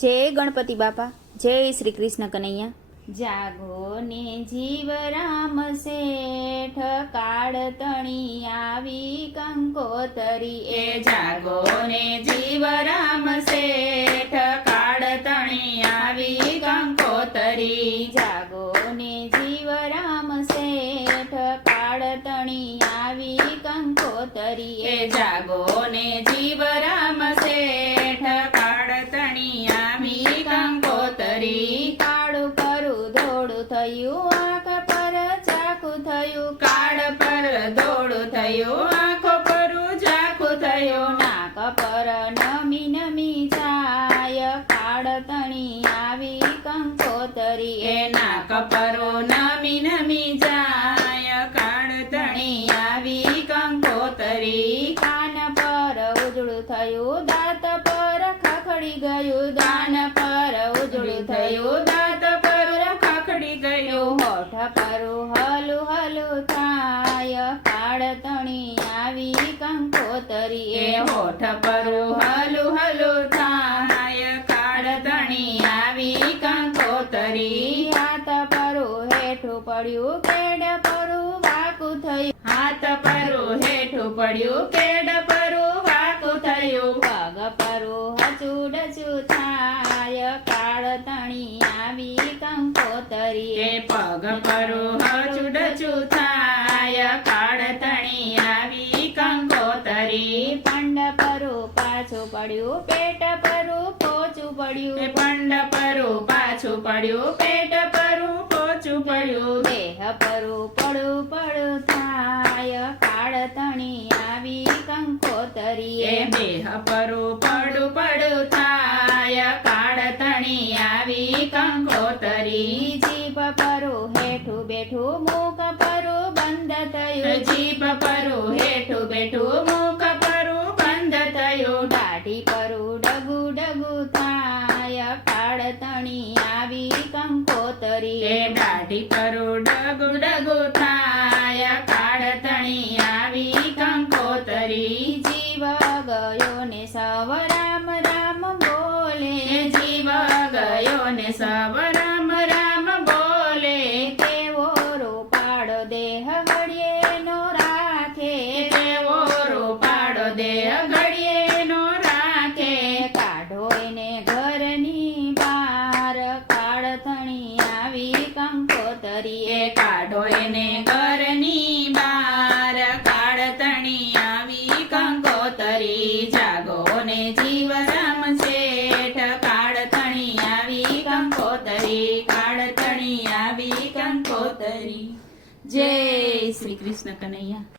જય ગણપતિ બાપા, જય શ્રી કૃષ્ણ કનૈયા। જાગો ને જીવ રામ શેઠ, કાળ તણી આવી કંકોતરી। એ જાગો ને જીવ રામ શેઠ, કાળ તણી આવી કંકોતરી। જાગો ને જીવ રામ શેઠ, કાળ તણી આવી કંકોતરી। એ જાગો ને જીવ રામ શેઠ, કાળ તણી આવી કંકોતરી। કાળું પરું ધોળું થયું, આંખ પર ચાકુ થયું। કાળ પર ધોળું થયું, આંખો પર ઝાખું થયું। નાક પર નમી નમી જાય, કાળ તણી આવી કંકોતરી। એ નાક પર નમી નમી જાય, કાળ તણી આવી કંકોતરી। કાન પર ઉજળું થયું, દાંત પર ખખડી ગયું। કાન પર ઉજળું થયું, દાંત પર ખખડી ગયું। હોઠ પર હલું હલું થાય, કાળ તણી આવી કંકોતરી। એ હોઠ પર હલું હલું થાય, કાળ તણી આવી કંકોતરી। હાથ પર હેઠું પડ્યું, કેડ પર વાકું થયું। હાથ પર હેઠું પડ્યું, કેડ પર વાકું થયું। પગ પર હચુડચું થાય, કાળ તણી આવી કંકોતરી। એ પગ પર હચુડચું થાય, કાળ તણી આવી કંકોતરી। પંડ પર પાછું પડ્યું, પેટ પર પોચું પડ્યું। એ પંડ પર પાછું પડ્યું, પેટ પર પોચું પડ્યું। દેહ પર પડું પડું થાય, કાળ તણી આવી કંકોતરી। એ દેહ પર પડું પડું થાય, કાળ તણી આવી કંકોતરી। જીભ પર હેઠું બેઠું, મુખ પર બંધ થયું। જીભ પર હેઠું બેઠું, મુખ પર બંધ થયું। દાઢી પર ડગુ ડગુ થાય, કાળ તણી આવી કંકોતરી। એ દાઢી પર ડગુ ડગુ થાય, કાળ તણી આવી કંકોતરી। જીવ ગયો ને સવ રામ રામ બોલે। એ જીવ ગયો ને સવ રામ રામ બોલે। તેવો રૂપાળો દેહ ઘડીએ નો રાખે। તેવો રૂપાળો દેહ ઘડીએ નો રાખે। કાઢો એને ઘરની બહાર, કાળ તણી આવી કંકોતરી। એ કાઢો એને ઘરની બહાર, કાળ તણી આવી કંકોતરી। જાગો ને જીવ રામ શેઠ, કાળ તણી આવી કંકોતરી। કાળ તણી આવી કંકોતરી। જય શ્રી કૃષ્ણ કનૈયા।